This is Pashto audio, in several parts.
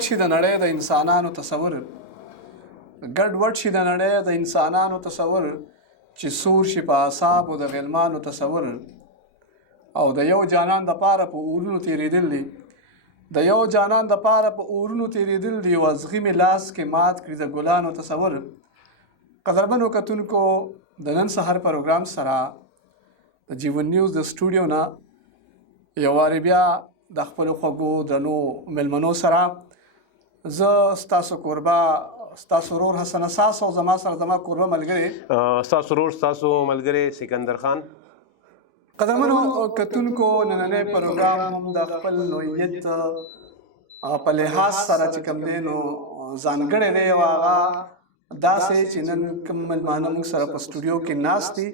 ګډوډ شي د نړۍ د انسانانو تصور، ګډوډ شي د نړۍ د انسانانو تصور، چې سور شي په اعصابو د غلمانو تصور. او د یو جانان د پاره په اورونو تېرېدل دي، د یو جانان د پاره په اورونو تېرېدل دي، او ازغي مې لاس کې مات کړي د ګلانو تصور. قدرمنو کتونکو، د نن سهار پروګرام سره د جیون نیوز د سټوډیو نه یو وارې بیا د خپلو خوږو درنو مېلمنو سره زه ستاسو کوربه، ستاسو ورور حسن اساس، او زما سره زما کوربه ملګری ستاسو ورور، ستاسو ملګری سکندر خان. قدرمنو کتونکو، نننی پروګرام هم د خپل نوعیت په لحاظ سره چې کوم دی نو ځانګړی دی، او هغه داسې چې نن کوم مېلمانه موږ سره په سټوډیو کې ناست دي،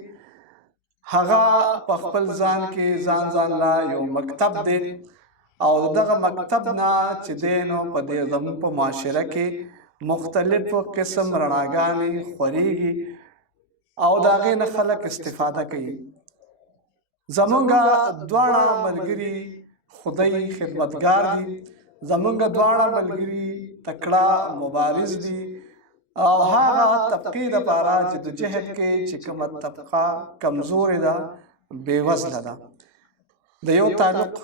هغه په خپل ځان کې ځان لا یو مکتب دی، او دغه مکتب نه چې دی نو په دې زموږ په معاشره کې مختلف قسم رڼاګانې خورېږي او د هغې نه خلک استفاده کوي. زمونږ دواړه ملګري خدای خدمتګار دي، زمونږ دواړه ملګري تکړه مبارز دي، او هغه طبقې دپاره جدوجهد کې چې کومه طبقه کمزورې ده، بېوزله ده، د یو تعلق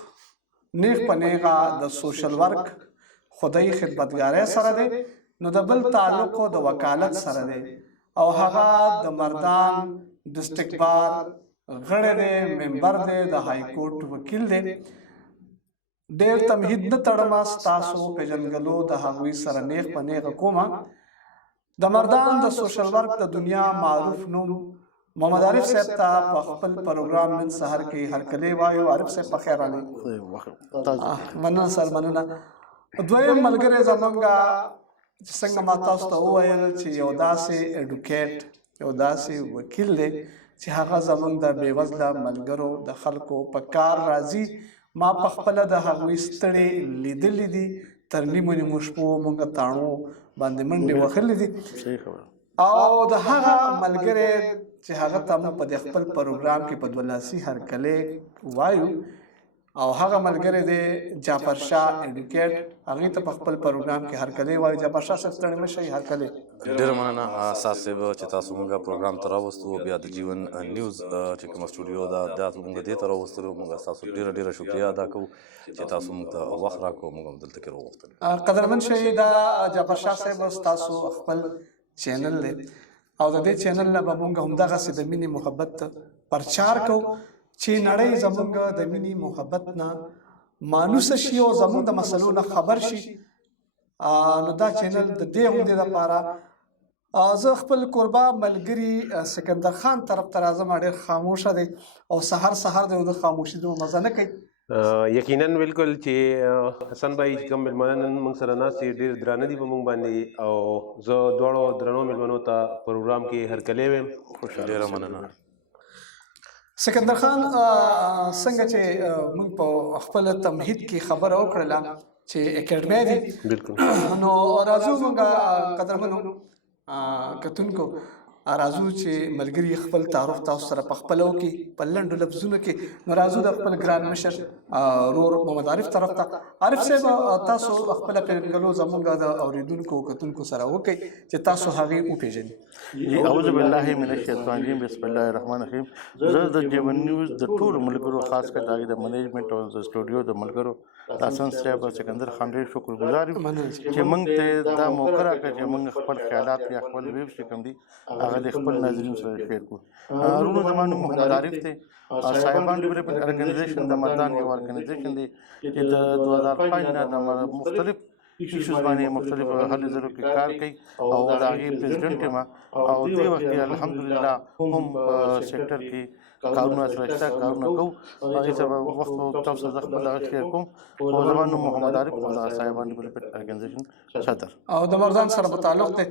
نیغ په نیغه د سوشل ورک خدای خدمتګارۍ سره دی، نو د بل تعلق د وکالت سره دی، او هغه د مردان ډسټرکټ بار غړی دی، ممبر دی، د های کورټ وکیل دی. ډېر تمهید نه تړمه، ستاسو پېژنګلو د هغوی سره نیغ په نیغه کومه. د مردان د سوشل ورک د دنیا معروف نوم محمد عارف صاحب ته په خپل پروګرام نن سهار کې هرکلی وایو. عارف صاحب په خیر راغلی. مننه سر، مننه. دویم ملګری زمونږ چې څنګه ما تاسو ته وویل چې یو داسې ایډوکیټ، یو داسې وکیل دی چې هغه زمونږ د بېوزله ملګرو د خلکو په کار راځي. ما په خپله د هغوی ستړې لیدلي دي، تر نیمو نیمو شپو مونږ تاڼو باندې منډې وهلې دي، او د هغه ملګری چې هغه ته موږ په دې خپل پروګرام کې په دولاسي هرکلی وایو، او هغه ملګری دی جعفر شاه ایډوکیټ، هغې ته په خپل پروګرام کې هرکلی وایو. جعفر شاه صاحب ستړی مه شئ، هرکلی. ډېره مننه اساس صاحب چې تاسو موږ پروګرام ته راوستو، بیا د جیون نیوز چې کومه سټوډیو ده دا موږ دې ته راوستلو. موږ ستاسو ډېره شکریه ادا کوو چې تاسو موږ ته وخت راکړو، موږ هم دلته کې راوغوښتلو. قدرمن شئ، دا جعفر شاه صاحب ستاسو خپل چینل دی، او د دې چینل نه به موږ همدغسې د مینې محبت پرچار کوو چې نړۍ زمونږ د مینې محبت نه مانوسه شي او زمونږ د مسلو نه خبر شي. نو دا چینل د دې غوندې دپاره زه خپل کوربه ملګري سکندر خان طرف ته راځم. ډېر خاموشه دی او سهار دی، او د خاموشي دومره مزه نه کوي. یقینا بالکل چې حسن بھائی چې کوم مېلمانه نن موږ سره ناست دي ډېر درانه دي په موږ باندې، او زه دواړو درنو مېلمنو ته پروګرام کې هرکلی وایم. ډېره مننه. سکندر خان، څنګه چې موږ په خپل تمهید کې خبره وکړله چې اکیډمۍ دي، نو راځو موږ قدرمنو کتونکو راځو چې ملګري خپل تعارف تاسو سره په خپله وکړي په لنډو لفظونو کې. نو راځو د خپل ګران مشر ورور محمد عارف طرف ته. عارف صاحب، تاسو خپله پېژنګلو زموږ د اورېدونکو کتونکو سره وکړئ چې تاسو هغې وپېژنئ. اعوذ بالله من الشیطان الرجیم، بسم الله الرحمن الرحیم. زه د جیون نیوز د ټولو ملګرو، خاص کر د هغې د منیجمنټ او د سټوډیو د ملګرو حسن صاحب او سکندر خان ډېر شکرګزار یم چې موږ ته دا موقع راکړه چې موږ خپل خیالات یا خپل ویب چې کوم دي هغه د خپل ناظرینو سره شیر کړو. ورونو زما نوم محمد عارف دی، صاحبان ډیولپمنټ ارګنایزیشن د مردان یو ارګنایزیشن دی چې د 2005 نه د مختلف ایشوز باندې مختلف هلې ځلو کې کار کوي، او د هغې پریزیډنټ یم، او دې وخت کې الحمدلله هم سیکټر کې کارونه سره شته، کارونه کوو. هغې سره وخت تاسو سره زه خپل هغه شیر کوم. او زما نوم محمد عارف، صاحبان ډیولپمنټ ارګنایزیشن صدر، او د مردان سره په تعلق دی.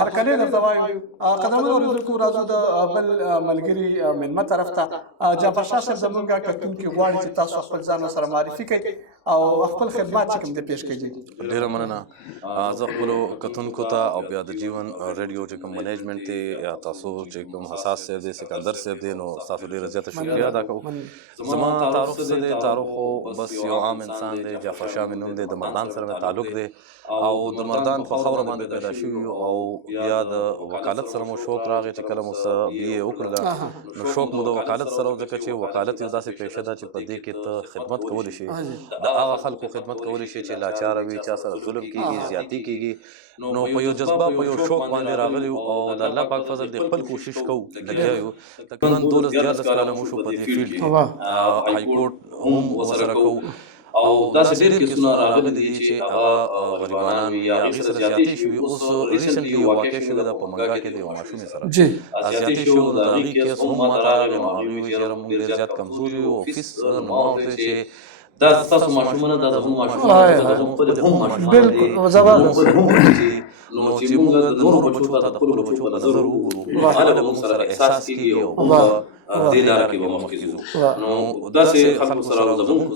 هرکلی درته وایم. قدرمنو اورېدونکو، راځو د بل ملګري مېلمه طرف ته. جعفر شاه صاحب زموږ کتونکي غواړي چې تاسو خپل ځان سره معرفي کړئ. او خپل خدمات چې کوم د پیش کړي. ډیره مننه زه خپلو کتونکو ته او بیا د جیون ریډیو چې کوم منیجمنټ دی یا تاسو چې کوم حساس صاحب دی سکندر صاحب دی نو تاسو ډیره زیاته شکریا ادا کوم. زما تعارف څه دی؟ تعارف خو بس یو عام انسان دی، جعفر شاه مې نوم دی، د مردان سره مې تعلق دی او د مردان په خاوره باندې پیدا شوي او بیا د وکالت سره مو شوق راغی چې کله مو څه BA وکړله نو شوق مو د وکالت سره ځکه چې وکالت یو داسې پیشه ده چې په دې کې ته خدمت کولی شي، د هغه خلکو خدمت کولی شي چې لاچاره وي، چا سره ظلم کېږي، زیاتي کېږي. نو په یو جذبه په یو شوق باندې راغلی او د الله پاک فضل د خپل کوشش کوو لګیا یو. تقریبا 12-14 کاله مو شو په دې فیلډ کې، هائی کورټ هم ورسره کوو او داسې ډېر کیسونه راغلي دي چې هغه غریبانان یا هغې سره زیاتې شوي. اوس ریسنټلي یو واقع شوې ده په منګا کې د یو ماشومې سره زیاتې شو، د هغې کیس هم ماته راغی نو هغوی وایي چې یاره موږ ډېر زیات کمزور یو او فیس نو ما ورته چې دا ستاسو ماشومونه دا زموږ ماشومونه دا زموږ خپل هم ماشومان دي نو چې موږ د نورو بچو ته د خپلو بچو په نظر وګورو هغه به موږ سره احساس کېږي او موږ دې لاره کې به مخکې ځو. نو داسې خلکو سره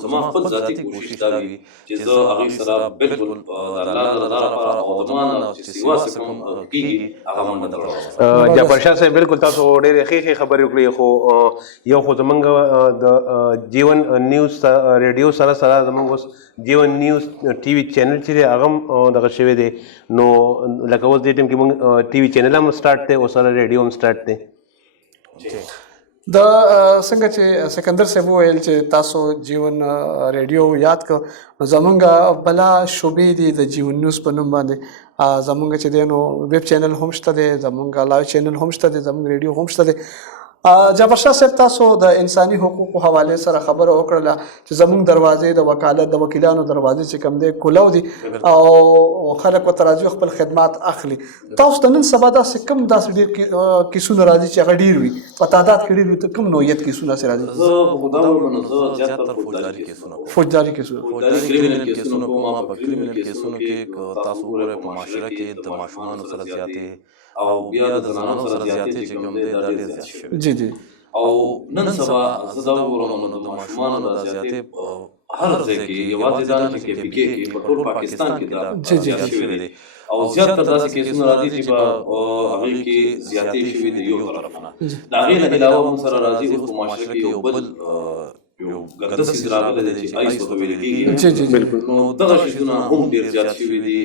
زما خپل ذاتي کوشش دا وي چې زه هغوی سره بالکل د الله د رضا لپاره او زما نه چې سوا څه کوم کېږي هغه من بدل راوړم. جعفر شاه صاحب بالکل تاسو ډېرې ښې خبرې وکړې، خو یو خو زمونږ د جیون نیوز ریډیو سره زمونږ اوس جیون نیوز ټي وي چینل چې دی هغه هم دغه شوی دی. نو لکه اوس دې ټایم کې مونږ ټي وي چینل هم سټارټ دی او سره ریډیو هم سټارټ دی. د څنګه چې سکندر صاحب وویل چې تاسو جیون ریډیو یاد کړ، زمونږ بلا شعبې دي د جیون نیوز په نوم باندې، زمونږ چې دی نو ویب چینل هم شته دی، زمونږ لایو چینل هم شته دی، زمونږ ریډیو هم شته دی. جعفر شاه صاحب تاسو د انساني حقوقو حوالې سره خبره وکړله چې زمونږ دروازې د وکالت د وکیلانو دروازې چې کوم دی کولو دي او خلک ورته راځي خپل خدمات اخلي. تاسو ته نن سبا داسې کوم داسې ډېر کیسونه راځي چې هغه ډېر وي په تعداد کې ډېر وي، ته کوم نوعیت کیسونه چې راځي؟ زه خو دا وایم نو زه زیاتره فوجداري کیسونه کوم. فوجداري کیسونه کریمینل کیسونه کوم. په کریمینل کیسونو کې تاسو وګورئ په معاشره کې د ماشومانو سره زیاتې او بیا د زنانو سره زیاتې چې کوم دی دا ډېر زیات شوی. جی جی. او نن سبا زه دا وګورم نو د ماشومانو دا زیاتې هر ځای کې یوازې دا نه چې KPK کې په ټول پاکستان کې دا زیات شوی دی او زیاتره داسې کیسونه راځي چې په هغې کې زیاتې شوي دي یو طرف نه. د هغې نه علاوه موږ سره راځي اوس په معاشره کې یو بل یو ګرده څیز راغلی دی چې آیس ورته ویل کېږي. نو دغه شیزونه هم ډېر زیات شوي دي،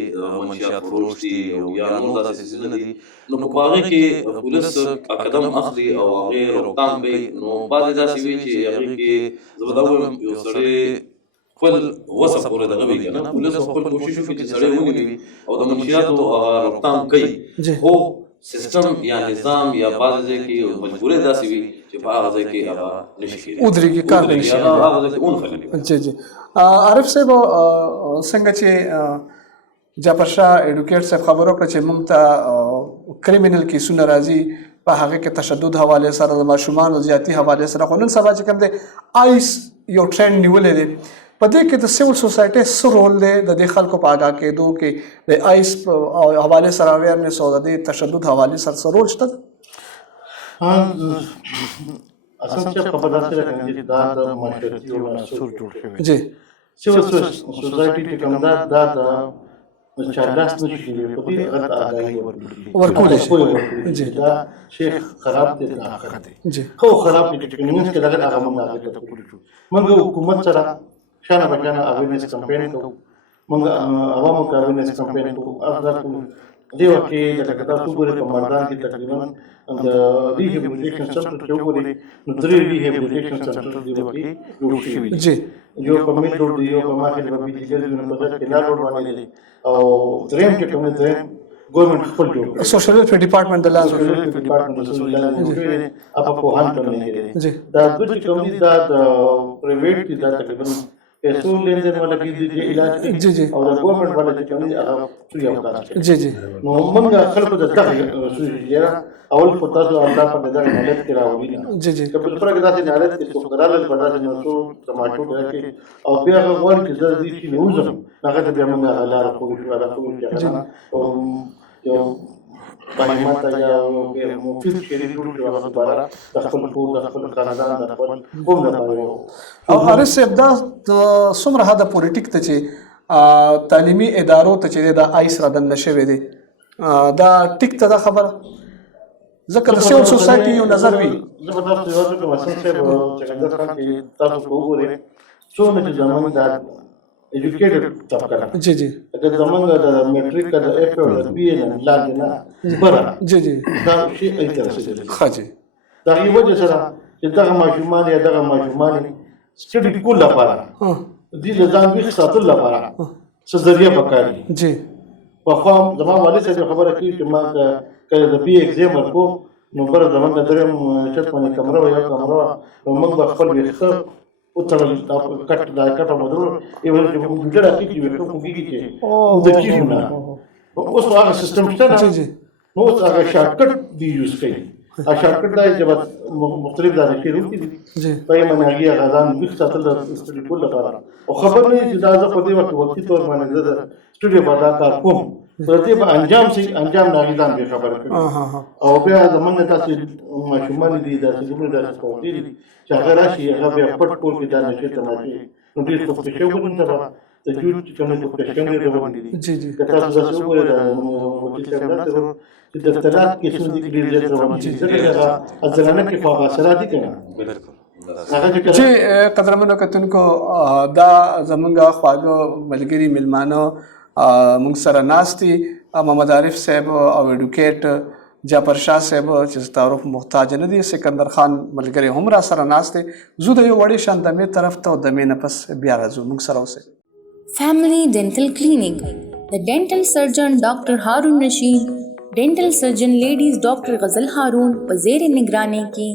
منشیات فروش دي او یا نور داسې څیزونه دي. نو په هغې کې پولیس قدم اخلي او هغې روکتام کوي. نو بعضې داسې وي چې هغې کې زه به دا ووایم یو سړی خپل وسه پورې دغه وي که نه، پولیس خپل کوشش وکړي چې سړی ونیوي او د منشیاتو روکتام کوي. خو سیستم یا نظام یا بعضې ځای کې مجبورۍ داسې وي چې په هغه ځای کې هغه نشي کېدی، ودرېږي، کار نه شي. هغه ځای کې ونښلي. جی جی. عارف صاحب څنګه چې جعفر شاه ایډوکیټ صاحب خبرو کړه چې موږ ته کریمینل کیسونه راځي په هغه کې تشدد حوالې سره د ماشومانو زیاتي حوالې سره، خو نن سبا چې کوم دی آیس یو ټرینډ نیولی دی، په دې کې د سیول سوسایټي څه رول دی د دې خلکو په آګاه کېدو کې د آیس حوالې سره اویرنس او د دې تشدد حوالې سره څه رول شته؟ اصل چې خبر داسې راغلی چې دا د معاشرتي یو عنصر جوړ شوی جی. سیول سوسایټي چې کوم دا د چارلاس نشي په دې هغه آګاهي ورکولی شي. جی. دا شیخ خراب دی دا ښه دی. جی. خو خراب دی چې نمونځ کې دغه هغه موږ هغې ته پوره شو. موږ حکومت سره شانه بشانه اویرنس کمپین کوو، موږ عوامو ته اویرنس کمپین کوو. هغه دې وخت کې لکه تاسو وګورئ په مردان کې تقریبا د ریهیبلیټیشن سنټر چې وګورئ نو 3 ریهیبلیټیشن سنټر دې وخت کې جوړ شوي دي. جی. یو په میډ روډ دی، یو په ماښې په بیجګل دی، په دغه کې لار روډ باندې دی او درېیم چې کوم دی ګورنمنټ خپل جوړ کړ. سوشل ویلفیر ډپارټمنټ د لاس ډپارټمنټ د سوشل ویلفیر اپ په هان ټولنه کې جی. دا د چې کوم دی دا د پرایویټ دی، دا تقریبا پیسو لیندین والا کې دی علاج جی جی. او د ګورنمنټ والا چې کوم دی هغه فری او کاسټ. جی جی. نو موږ خلکو ته دغه سوجیرا اول په تاسو الله په دغه حالت کې راوړي. جی جی. که په پرګه داسې حالت کې څوک درال په داسې نو څو ټماټو کې او بیا هغه ور کې د دې چې نوزم هغه ته بیا موږ لار خو شو هغه خو یو بهیمته یا مفید شریک ټول شي هغه دوباره د خپل کور د خپل خاندان د خپل قوم لپاره او عارف صاحب دا څومره حده پولیټیک ته چې تعلیمي ادارو ته چې دا آیس را دننه شوی دی دا ټیک ته دا خبره ځکه د سیول سوسایټي یو نظر وي زه به تاسو ته یوازې کوم حسن صاحب سکندر خان چې تاسو وګورئ څومره چې زموږ د ایجوکیټډ طبقه ده جی جی که زموږ د میټریک د اف او د بي نه لاندې نه بره جی جی دا شی ایتر رسېدلی ښه جی دا یو وجه سره چې دغه ماشومان یا دغه ماشومان سټډي کول لپاره دې له ځان ویښ ساتلو لپاره څه ذریعه پکار دي جی پخوا زما والد صاحب خبره کوي چې ما که د بي ایگزام ورکوم نو بره زموږ د درېیم چت باندې کمره وه یا کمره وه نو موږ به خپل ویښته وتړل کټه بدلول یې ویل چې کمپیوټر اخلي چې ویښته خوږېږي چې د کېږو نه اوس نو هغه سیسټم شته نه نو اوس هغه شارټکټ دی یوز کوي شارټکټ دا چې مختلف دانې کې روکي دي په یې باندې هغې هغه ځان ویښ ساتل د سټډي کول لپاره او خبر نه چې دا زه په دې وخت وقتي طور باندې زه د سټډیو په دا کار کوم تر دې به انجام د هغې ځان بې خبره کوي او بیا زموږ نه داسې ماشومان دي داسې دومره داسې کوټې دي چې هغه راشي هغه بیا پټ کور کې دا نشي تماشې نو ډېر پروفیشنل ته به د جوړ چې کوم پروفیشنل روانې دي جی جی که تاسو داسې وګورئ د وکیل صاحب چې د طلاق کیسونه دي ډېر زیات روان دي ځکه چې هغه عزلانه کې خو هغه اثرات دي که نه جی قدرمنو کتونکو دا زمونږ خواږه ملګري میلمانه موږ سره ناست دي محمد عارف صاحب او ایډوکیټ جعفر شاه صاحب چې تعارف محتاج نه دي سکندر خان ملګری هم را سره ناست دي زه د یو وړې شان دمې طرف ته او دمې نه پس بیا راځو موږ سره اوسئ Family Dental Clinic. The dental surgeon Dr. Harun Rashid, dental surgeon ladies Dr. Ghazal Harun په زیر نگرانی کې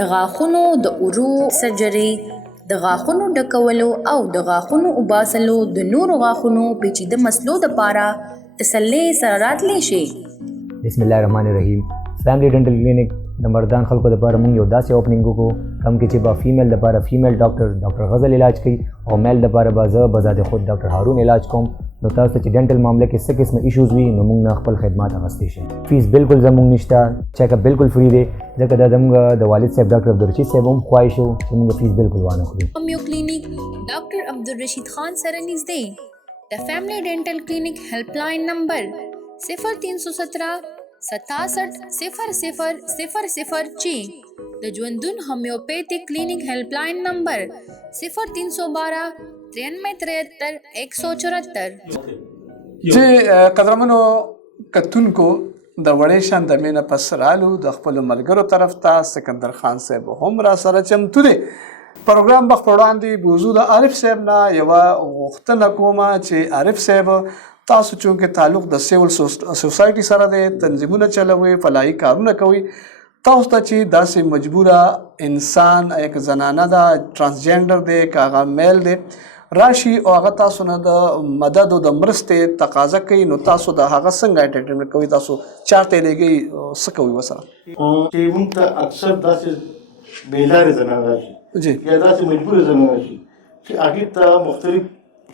د غاښونو د اورو سرجري د غاښونو ډکولو او د غاښونو وباسلو د نورو غاښونو پیچیده مسلو دپاره تسلی سره راتلی شي. بسم الله الرحمن الرحیم. فیملی ډنټل کلینک د مردان خلکو لپاره موږ یو داسې اوپننګ وکړو کوم کې چې به فیمیل لپاره فیمیل ډاکټر غزل علاج کوي او میل لپاره به زه بذات خود ډاکټر هارون علاج کوم. نو تاسو ته چې ډنټل معامله کې څه قسمه ایشوز وي نو موږ نه خپل خدمات اخیستی شي. فیس بالکل زموږ نشته، چیک اپ بالکل فری دی ځکه دا زموږ د والد صاحب ډاکټر عبدالرشید صاحب هم خواهش و چې موږ فیس بالکل وانه خورو. هومیو کلینیک ډاکټر عبدالرشید خان سره نږدې. د فیملی ډنټل کلینیک هیلپلاین نمبر 0317 67 00 د ژوندون هومیوپیتھک کلینک هیلپ لاین نمبر 0312 9373 174. جی قدرمنو کتونکو د وړې شان دمې نه پس رالو د خپلو ملګرو طرف ته سکندر خان صاحب هم را سره چمتو دی. پروګرام مخ په وړاندې به حضور عارف صاحب نه یوه غوښتنه کومه چې عارف صاحب تاسو چونکې تعلق د سیول سوسایټي سره دی، تنظیمونه چلوي، فلاحي کارونه کوي، تاسو ته چې داسې مجبوره انسان یک زنانه ده، ټرانسجنډر دی که هغه میل دی راشي او هغه تاسو نه د مدد او د مرستې تقاضا کوي نو تاسو د هغه څنګه انټرټینمنټ کوئ؟ تاسو چارته لګئ څه کوئ ورسره؟ چې موږ ته اکثر داسې بېلارې زنان راشي جی یا داسې مجبوره زنان راشي چې هغې ته مختلف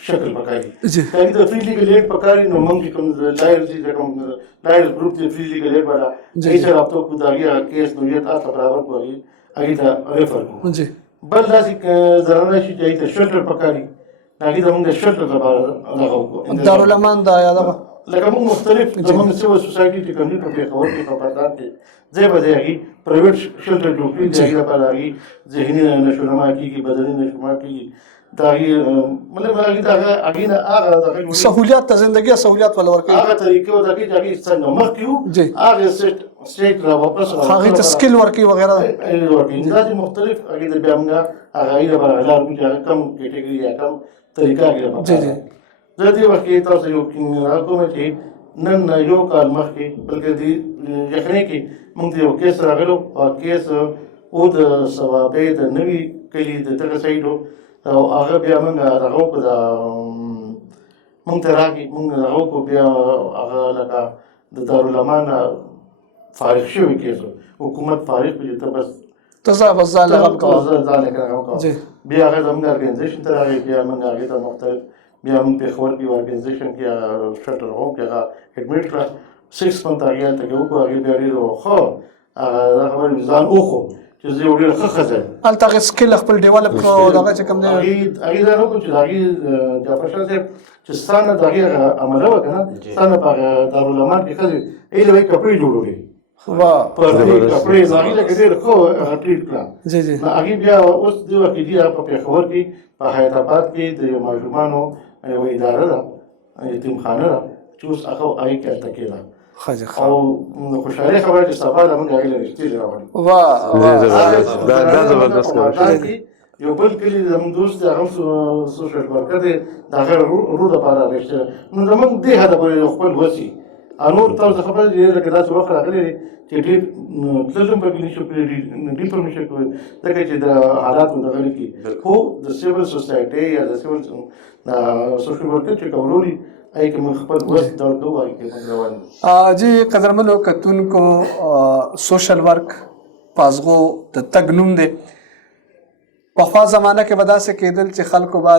شکل پکاري. هغې ته فری لیګل ایډ پکاري نو موږ چې کوم لایرز دي کوم لایرز ګروپ دی فری لیګل ایډ والا هغې سره رابطه وکړو د هغې هغه کیس نوعیت هغه برابر کړو هغې ته ریفر کړو. بل داسې زنان راشي چې هغې ته شلټر پکاري هغې ته موږ د شلټر لپاره دغه وکړو دارالامان دا یادوه لکه موږ مختلف زموږ سیول سوسایټي چې کوم دي په پېښور کې په بازار کې ځای په ځای هغې پرایویټ شلټر جوړ کړي د هغې لپاره هغې ذهني نشونما کېږي، بدني نشونما کېږي، د هغې مطلب هغې ته هغې نه هغه سهولیات ته زندګي سهولیات ولا ورکوي هغه طریقې ورته کوي چې هغې څنګه مخکې وو هغې سټیټ را واپس هغې ته سکل ورکوي وغیره ورکوي. داسې مختلف هغې ته بیا موږ هغې لپاره لار کوو چې هغه کم کیټګري یا کم طریقه هغې لپاره زه دې وخت کې تاسو یو کوم چې نن یو کال مخکې بلکې دې یخنۍ کې موږ ته یو کیس راغلو او کیس او د صوابۍ د نوي کلي د دغه سایډ او هغه بیا موږ هغه وکړو موږ ته راکړي موږ هغه وکړو بیا هغه لکه د دارالعلما نه فارغ شوی کیس حکومت فارغ کړي ته بس ته بس ځان لغم کوه بیا هغه زموږ ارګنایزیشن ته راغی بیا موږ هغې ته مختلف بیا موږ پېښور کې یو ارګنایزیشن کې شټر هوم کې هغه اډمیټ کړه 6 month هغې هلته کې وکړو هغې بیا ډېر ښه دا خبره مې ځان وښو چې زه یو ډېر ښه ښځه یم هلته هغې سکل خپل ډیولپ کړو او دغه چې کوم دی هغې دا نه وکړو چې د هغې جعفر شاه صاحب چې ستا نه د هغې هغه عمله وه که نه ستا نه په هغه دارالعمان کې ښځې هغې له به یې کپړې جوړولې پردې کپړې د هغې لکه ډېر ښه هغه ټریټ کړه نو هغې بیا اوس دې وخت کې دي هغه په پېښور کې په حیات آباد کې د یو ماشومانو یوه اداره ده یتیمخانه ده چې اوس هغه هغې کې هلته کېده او خوشحالي خبره چې سبا د موږ هغې له رښتې راوړي دا زبردست یو بل کلي زموږ دوست دی هغه هم سوشل ورکر دی د هغه ورور لپاره رښتیا نو زموږ دې هدف یو خپل وسي نور تاسو خبره دې لکه داسې وخت راغلی دی چې ډېر تلل هم پکې نشو کړی ډېر پر نشو کوی ځکه چې د حالاتو دغه نه کي خو د سیول سوسایټۍ یا د سیول سوشل ورکر چې کوم رول هغې کې موږ خپل وس ډول کوو هغې کې موږ روان یو جی قدرمنو کتونکو سوشل ورک پازغو د تګ نوم دی پخوا زمانه کې به داسې کېدل چې خلکو به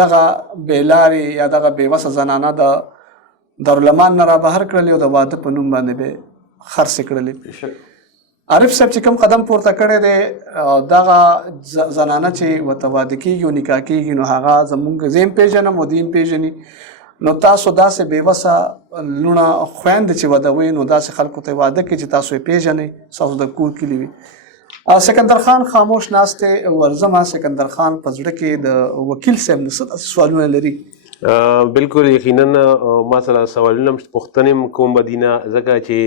دغه بېلارې یا دغه بېوسه زنانه د دارالعمان نه رابهر کړلې او د واده په نوم باندې به خرڅې کړلې عارف صاحب چې کوم قدم پورته کړی دی دغه زنانه چې ورته واده کېږي او نکاح کېږي نو هغه زمونږ زه هم پېژنم او دوی هم پېژني نو تاسو داسې بېوسه لوڼه خویندې چې ودوئ نو داسې خلکو ته واده کړي چې تاسو یې پېژنئ ستاسو د کور کلي وي سکندر خان خاموش ناست دی ورځمه سکندر خان په زړه کې د وکیل صاحب نه څه داسې سوالونه لري بالکل یقینا ما سره سوالونه پوښتنې کوم بدینه ځکه چې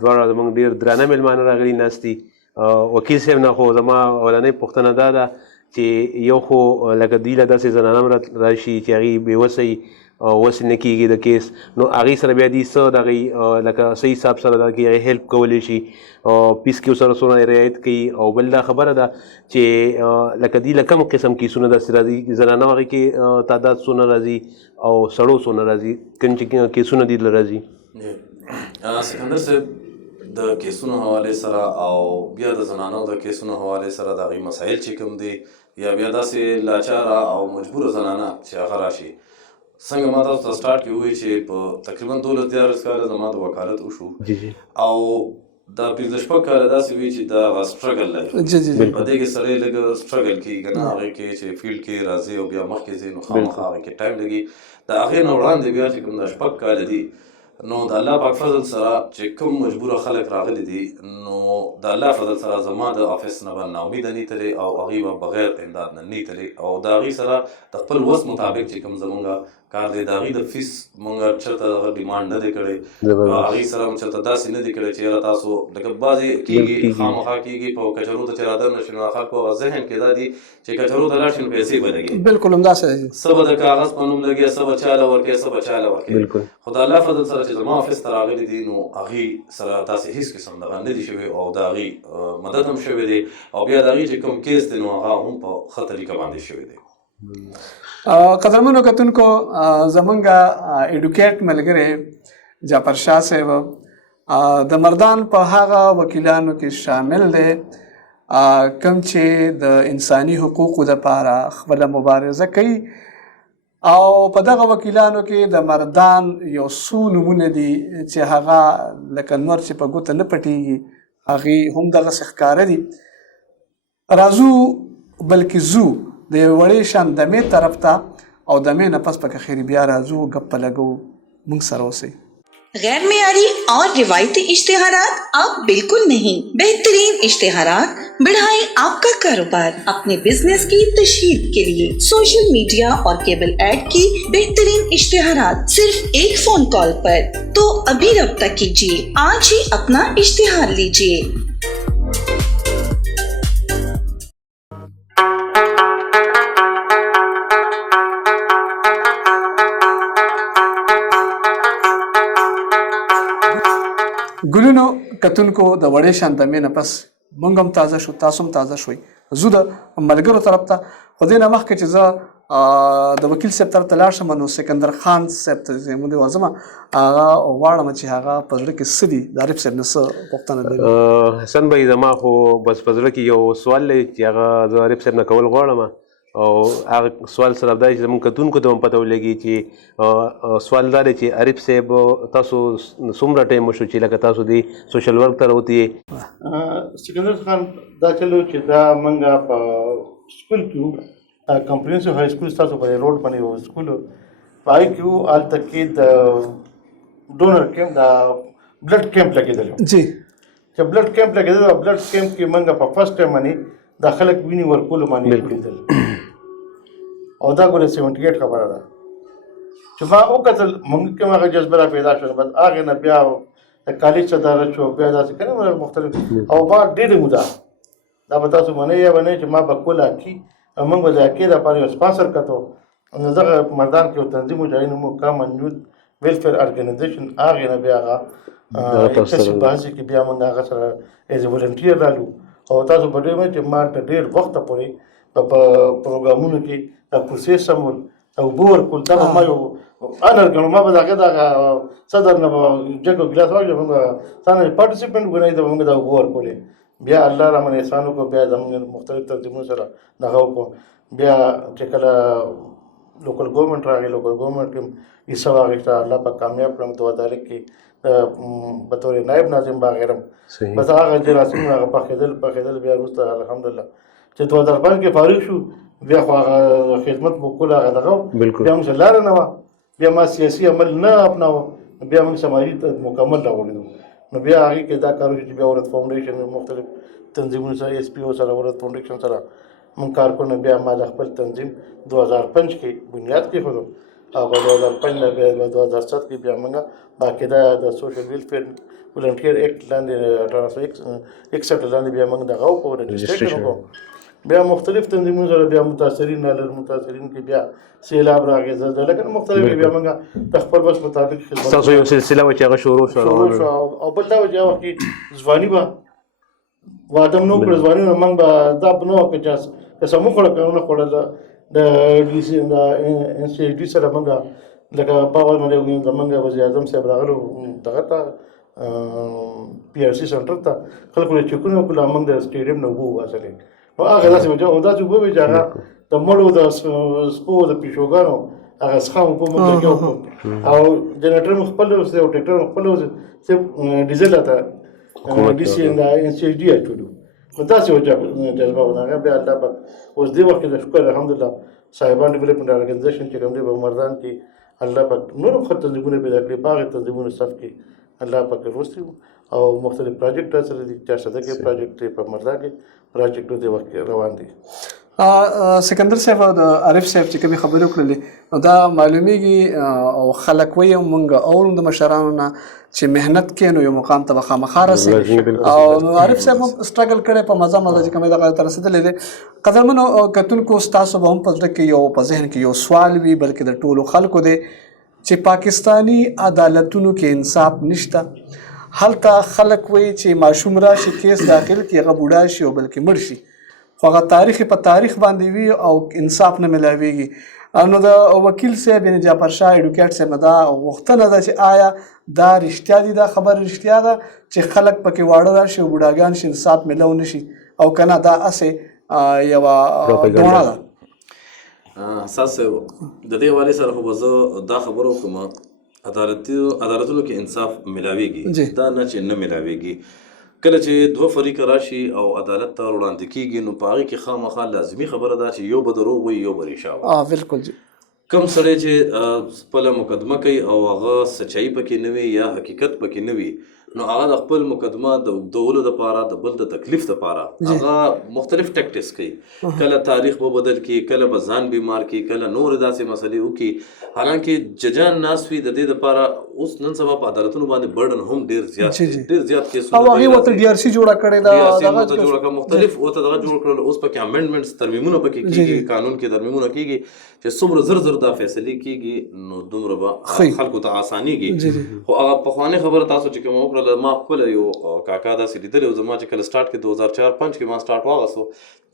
دواړه زموږ ډېر درانه مېلمانه راغلي ناست دي وکیل صاحب نه خو زما اولنۍ پوښتنه دا ده چې یو خو لکه دوی له داسې زنانه هم راشي چې هغې بېوسه وي وس نه کېږي د کیس نو هغې سره بیا دي څه د هغې لکه صحیح حساب سره د هغې هیلپ کولی شي پیس کې ورسره څومره رعایت کوي او بل دا خبره ده چې لکه دوی له کوم قسم کیسونه داسې راځي زنانه هغې کې تعداد څونه راځي او سړو څونه راځي کوم چې کیسونه دي له راځي سکندر صاحب د کیسونو حوالې سره او بیا د زنانو د کیسونو حوالې سره د هغې مسایل چې کوم دي یا بیا داسې لاچاره او مجبوره زنانه چې هغه راشي څنګه ما تاسو ته سټارټ کې ووایي چې په تقریبا 12-13 کاله زما د وکالت وشو او دا 15 کاله داسې وي چې دا هغه سټرګل لري په دې کې سړی لږ سټرګل کوي که نه هغې کې چې فیلډ کې راځي او بیا مخکې ځي نو خامخا هغې کې ټایم لګي د هغې نه وړاندې بیا چې کوم دا 6 کاله دي نو د الله پاک فضل سره چې کوم مجبوره خلک راغلي دي نو د الله فضل سره زما د آفس نه به ناامیده نه تللی او هغې به بغیر امداد نه نه تللی او د هغې سره د خپل وس مطابق چې کوم زمونږ کار دی د هغې د فیس مونږ چېرته دغه ډیمانډ نه دی کړی هغې سره مو چېرته داسې نه دی کړی چې یاره تاسو لکه بعضې کېږي خامخا کېږي په کچرو ته چې رادر نه شي نو خلکو هغه ذهن کې دا دي چې کچرو ته لاړ شي نو پیسې به لګي بلکل همداسې دی څه به د کاغذ په نوم لګي څه به چاله ورکوي څه به چاله ورکوي خو د الله فضل سره چې زما آفس ته راغلي دي نو هغې سره داسې هېڅ قسم دغه نه دي شوي او د هغې مدد هم شوی دی او بیا د هغې چې کوم کیس دی نو هغه هم په ښه طریقه باندې شوی دی قدرمنو کتونکو زمونږ ایډوکیټ ملګری جعفر شاه صاحب د مردان په هغه وکیلانو کې شامل دی کوم چې د انساني حقوقو دپاره خپله مبارزه کوي او په دغه وکیلانو کې د مردان یو څو نومونه دي چې هغه لکه نور چې په ګوته نه پټېږي هغې هم دغسې ښکاره دي راځو بلکې ځو د یو وړې شان دمې طرف ته او دمې نه پس پکې خیری بیا راځو گپ لګو موږ سره اوسئ गैर मेयारी और रिवायती इश्तेहारात अब बिल्कुल नहीं। बेहतरीन इश्तेहारात बढ़ाएं आपका कारोबार। अपने बिजनेस की तशहीर के लिए सोशल मीडिया और केबल एड की बेहतरीन इश्तेहारात सिर्फ एक फोन कॉल पर। तो अभी रब्ता कीजिए, आज ही अपना इश्तेहार लीजिए। ګلونو کتونکو د وړې شان دمې نه پس موږ هم تازه شو تاسو هم تازه شوئ زو د ملګرو طرف ته خو دې نه مخکې چې زه د وکیل صاحب طرف ته لاړ شم نو سکندر خان صاحب ته زموږ ورځمه هغه غواړم چې هغه په زړه کې څه دي د عارف صاحب نه څه پوښتنه لري حسن بھائی زما خو بس په زړه کې یو سوال دی چې هغه زه عارف صاحب نه کول غواړم او هغه سوال سره دا چې زموږ کتونکو ته هم پته ولګي چې سوال دا دی چې عارف صاحب تاسو څومره ټایم وشو چې لکه تاسو دی سوشل ورک ته راوتي سکندر خان دا چلو چې دا منګه په سکول کې کمپریهنسیو های سکول تاسو په روډ باندې یو سکول پای کې هلته کې د ډونر کیمپ دا بلډ کیمپ لګېدلی جی چې بلډ کیمپ لګېدلی او بلډ کیمپ کې منګه په فرست ټایم باندې دا خلک ویني ورکولو باندې ولیدل او دا ګوره 78 خبره ده چې ما وکتل موږ کوم هغه جذبه را پیدا شوه بس هغې نه بیا د کالج صدارت شو بیا داسې کنه مختلف او ما ډېرې موده دا به تاسو منئ یا منئ چې ما به کول اکي او موږ به د اکي دپاره یو سپانسر کتو نو دغه مردان کې یو تنظیم و چې هغې نوم و کامن یوت ویلفیر ارګنایزیشن هغې نه بیا هغه کسب بحثې کې بیا موږ هغه سره ایز ا ولنټیر رالو او تاسو به ډېر چې ما ته ډېر وخته پورې په پروګرامونو کې دا پروسس سمول او اوبه ورکول دا به ما یو انر ګڼو ما به د هغه دغه صدر نه به جګ او ګیلاس واخلم موږ ځان پارټیسپینټ ګڼئ د موږ دا اوبه ورکولې بیا الله را باندې احسان وکړو بیا زموږ مختلف تنظیمونو سره دغه وکړو بیا چې کله لوکل ګورنمنټ راغی لوکل ګورنمنټ کې حصه واخیسته الله پاک کامیاب کړم 2001 کې بطور نائب ناظم باغیرم بس هغه جراسمونه هغه پخېدل بیا وروسته الحمدلله چې 2005 کې فارغ شو بیا خو هغه خدمت مو کول هغه دغه بیا موږ لاره نه وه بیا ما سیاسي عمل نه اپناوه بیا موږ سماجي مکمل راوړېدو نو بیا هغې کې دا کار وشو چې بیا ورت فاونډیشن مختلف تنظیمونو سره ایس پی او سره ورت فاونډیشن سره موږ کار کړو بیا ما د خپل تنظیم 2005 کې بنیاد کېښودو او په 2005 نه بیا 2007 کې بیا موږ باقاعده د سوشل ویلفیر ولنټیر ایکټ لاندې 1861 لاندې بیا موږ دغه وکړو رجسټریشن وکړو بیا مختلف تنظیمونو سره بیا متاثرین کې بیا سیلاب راغی زلزله لکه مختلف بیا موږ د خپل وس مطابق خدمت تاسو یو سلسله وه چې هغه شروع شو او بل دا و چې هغه وخت کې ځواني به واده م نه وکړه ځواني نه موږ به دا به نه وه که څه مو خوړه که ونه خوړه د ډي سي د ان سی ډي سره موږ لکه په اول باندې زموږ وزیر اعظم صاحب راغلو دغه ته پی آر سی سنټر ته خلکو له چکونه وکړل موږ د سټېډیم نه اوبه وباسلې نو هغه داسې وجه او داسې اوبه وې چې هغه د مړو د سپو د پیشوګانو هغه څښام اوبه موږ لګیا وکړو او جنریټر مو خپل اوسې او ټریکټر مو خپل اوسې صرف ډیزل ته ډي سی د ان سی ډي اچولو نو داسې وجه جذبه ونه هغه بیا الله پاک اوس دې وخت کې د شکر الحمدلله صاحبان ډیولپمنټ ارګنایزیشن چې کوم دی په مردان کې الله پاک نور خپل تنظیمونه پیدا کړي باغ تنظیمونه صف کې الله پاک وروستي او مختلف پروجیکټ سره دي چې صده کې پروجیکټ په مردان کې پروجیکټ د وخت روان دي سکندر صاحب او د عارف صاحب چې کومې خبرې وکړلې نو دا معلومیږي او خلک وایي موږ اورو د مشرانو نه چې محنت کوي نو یو مقام ته به خامخا رسېږي او عارف صاحب هم سټرګل کړی په مزه چې کومې دغه ته رسېدلی دی قدرمنو کتونکو ستاسو به هم په زړه کې یو په ذهن کې یو سوال وي بلکې د ټولو خلکو دی چې پاکستانی عدالتونو کې انصاف نشته هلته خلک وایي چې ماشوم راشي کیس داخل کې هغه بوډا شي او بلکې مړ شي خو هغه تاریخ په تاریخ باندې وي او انصاف نه ملاویږي نو د وکیل صاحب یعنی جعفر شاه ایډوکیټ صاحب دا غوښتنه ده چې آیا دا رښتیا دي دا خبر رښتیا ده چې خلک پکې واړه راشي او بوډاګان شي انصاف ملو نشي او کنه دا اسې یوه دوړه ده اساس د دې حوالې سره خو به زه دا خبره وکړم عدالتونو کې انصاف ملاویږي دا نه چې نه ملاویږي کله چې دوه فریقه راشي او عدالت ته وړاندې کېږي نو په هغې کې خامخا لازمي خبره ده چې یو به دروغ وي یو به ریښه وي بالکل جی کم سړی چې خپله مقدمه کوي او هغه سچایي پکې نه وي یا حقیقت پکې نه وي نو هغه د خپل مقدمه د اوږدولو دپاره د بل د تکلیف دپاره هغه مختلف ټیکټکس کوي کله تاریخ به بدل کړي کله به ځان بیمار کړي کله نورې داسې مسلې وکړي حالانکې ججان ناست وي د دې دپاره اوس نن سبا په عدالتونو باندې برډن هم ډېر زیات دی ډېر زیات کیسونه او هغې ورته ډي آر سی جوړه کړې ده جوړه کړه مختلف ورته دغه جوړ کړل اوس پکې امینډمنټس ترمیمونه پکې کېږي قانون کې ترمیمونه کېږي چې څومره زر زر دا فیصلې کېږي نو دومره به خلکو ته اسانېږي خو هغه پخوانۍ خبره تاسو چې کومه وکړه وکړله ما خپله یو کاکا داسې لیدلی و زما چې کله سټارټ کې 2004-5 کې ما سټارټ واغستو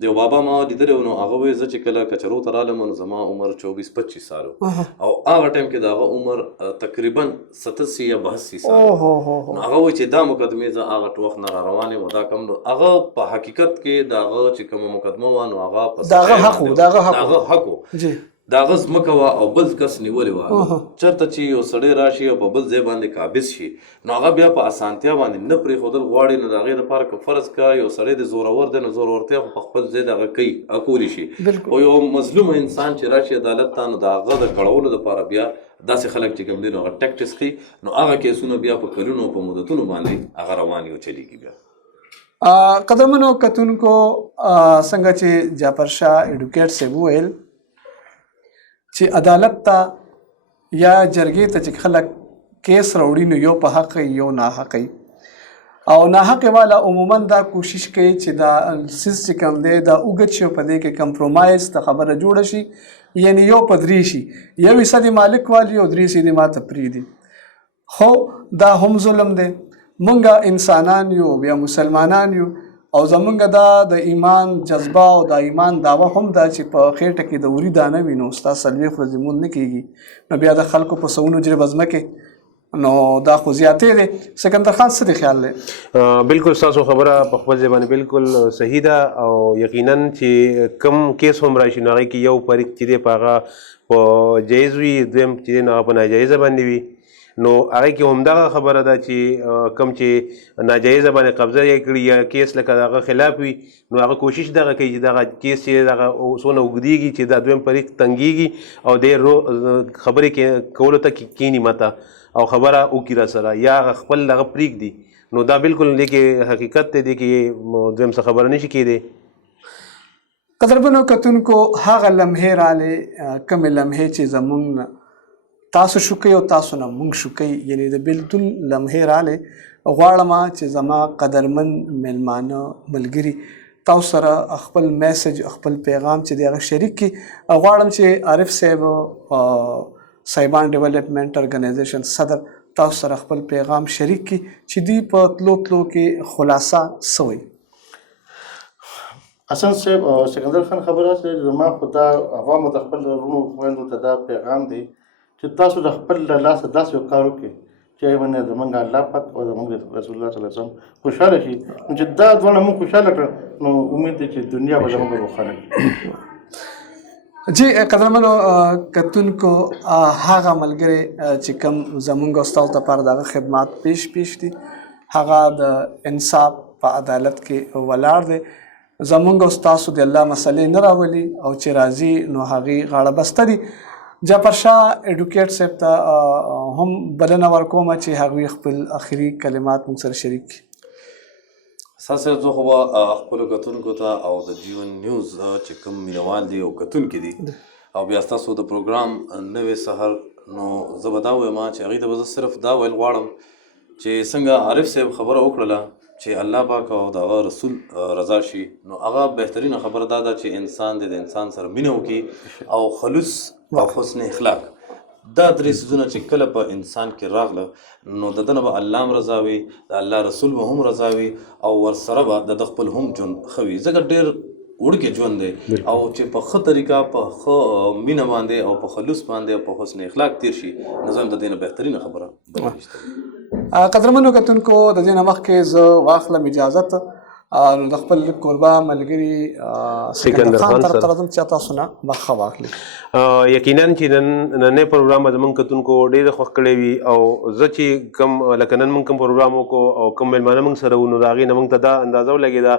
د یو بابا ما لیدلی و نو هغه وایي زه چې کله کچرو ته رالم نو زما عمر 24-25 سال و او هغه ټایم کې د هغه عمر تقریبا 87 یا 82 سال نو هغه وایي چې دا مقدمې زه هغه وخت نه را روانې و دا کم نو هغه په حقیقت کې د هغه چې کومه مقدمه وه نو هغه په د هغه حق و د هغه ځمکه وه او بل کس نیولې وه چېرته چې یو سړی راشي او په بل ځای باندې قابض شي نو هغه بیا په اسانتیا باندې نه پرېښودل غواړي نو د هغې دپاره که فرض که یو سړی د زورور دی نو زورورتیا خو په خپل ځای د هغه کوي کولی شي خو یو مظلومه انسان چې راشي عدالت ته نو د هغه د کړولو دپاره بیا داسې خلک چې کوم دي نو هغه ټیکټس ښي نو هغه کیسونه بیا په کلونو په مدتونو باندې هغه روان یو چلیږي بیا قدرمنو کتونکو څنګه چې جعفر شاه ایډوکیټ صاحب وویل چې عدالت ته یا جرګې ته چې خلک کیس راوړي نو یو په حق یو ناحق او ناحق والا عموما دا کوشش کوي چې دا سیس چې کوم دی دا اوږد شي په دې کې کمپرومایز ته خبره جوړه شي یعنی یو په درې شي یو حصه د مالک والی او درې حصې د ماته پرېږدي خو دا هم ظلم دی مونږ انسانان یو بیا مسلمانان یو او زمونږ دا د ایمان جذبه او د ایمان دعوه هم دا چې په خېټه کې د اوري دانه وي نو ستا څلوېښت ورځې مونځ نه کېږي نو بیا د خلکو په سوونو جربه ځمکې نو دا خو زیاتې دی سکندر خان څه دی خیال دی بالکل ستاسو خبره په خپل ځای باندې بالکل صحیح ده او یقینا چې کم کیس هم راشي نو هغې کې یو فریق چې دی په هغه په جایز وي دویم چې دی نو هغه په ناجایزه باندې وي نو هغه کې همدغه خبره ده چې کم چې ناجایزه باندې قبضه یې کړي یا کیس لکه د هغه خلاف وي نو هغه کوشش دغه کوي چې دغه کیس چې دغه څونه اوږدېږي چې دا دویم فریق تنګېږي او دی خبرې کولو ته کښېني ماته او خبره وکړي را سره یا هغه خپل دغه پرېږدي نو دا بالکل دې کې حقیقت دی دې کې دویم څه خبره نشي کېدی قدرمنو کتونکو هغه لمحې رالې کومې لمحې چې زمونږ تاسو شو کوي او تاسو نه مونږ شو کوي یعنی د بېلتون لمحې رالې غواړم چې زما قدرمن میلمانه ملګري تاسو سره خپل میسج خپل پیغام چې دی هغه شریک کړي غواړم چې عارف صاحب صاحبان ډیولپمنٹ ارګنایزیشن صدر تاسو سره خپل پیغام شریک کړي چې دوی په تلو کې خلاصه څه وایي حسن صاحب او سکندر خان خبره چې زما خو دا عوامو د خپل وروڼو خویندو ته دا پیغام دی چې تاسو د خپل له لاسه داسې یو کار وکړئ چې هغې باندې زموږ الله پاک او زموږ رسول الله صلی الله علیه وسلم خوشحاله شي نو چې دا دواړه موږ خوشحاله کړه نو امید دی چې دنیا به زموږ روښانه کړي جی قدرمنو کتونکو هغه ملګري چې کوم زموږ ستاسو دپاره دغه خدمات پیش دي هغه د انصاف په عدالت کې ولاړ دی زموږ او ستاسو د الله مسلې نه راولي او چې راځي نو هغې غاړه بسته دي جعفر شاه ایډوکیټ صاحب ته هم بلنه ورکوم چې هغوی خپل اخري کلمات موږ سره شریک کړي سر صاحب زه خو به خپلو کتونکو ته او د جیون نیوز چې کوم مینوال دي او کتونکي دي او بیا ستاسو د پروګرام نوی سهر نو زه به دا وایم چې هغوی ته به زه صرف دا ویل غواړم چې څنګه عارف صاحب خبره وکړله چې الله پاک او د هغه رسول رضا شي نو هغه بهترینه خبره دا ده چې انسان د انسان سره مینه وکړي او خلوص او حسن اخلاق دا درې څیزونه چې کله په انسان کې راغله نو د ده نه به الله هم رضا وي د الله رسول به هم رضا وي او ورسره به د خپل هم ژوند ښه وي ځکه ډېر وړوکی ژوند دی او چې په ښه طریقه په ښه مینه باندې او په خلوص باندې او په حسن اخلاق تیر شي نو زه هم د دې نه بهترینه خبره بله نشته قدرمنو کتونکو د دې نه مخکې زه واخلم اجازت د خپل کوربه ملګري سکندر خان طرف ته راځم چې تاسو نه برخه واخلي یقینا چې نننی پروګرام به زموږ کتونکو ډېر خوښ کړی وي او زه چې کوم لکه نن موږ کوم پروګرام وکړو او کوم میلمانه موږ سره وو نو د هغې نه موږ ته دا اندازه ولګېده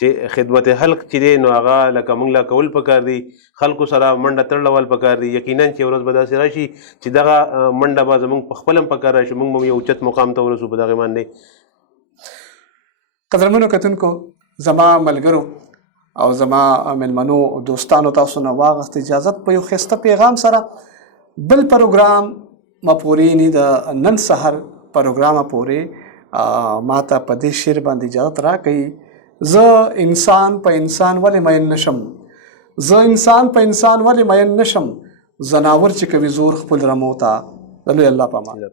چې خدمت خلق چې دی نو هغه لکه موږ لا کول پکار دي خلکو سره منډه تړلول پکار دي یقینا چې ورځ به داسې راشي چې دغه منډه به زموږ په خپل هم پکار راشي موږ به یو اوچت مقام ته ورسو په دغې باندې قدرمنو کتونکو زما ملګرو او زما میلمنو دوستانو تاسو نه واغست اجازت په یو ښایسته پیغام سره بل پروګرام ما پورې نه د نن سحر پروګرام پورې ما ته په دې شعر باندې اجازت راکړئ زه انسان په انسان ولې مین نشم زه انسان په انسان ولې مین نشم زناور چې کوي زور خپل رمو ته د لوی الله په امان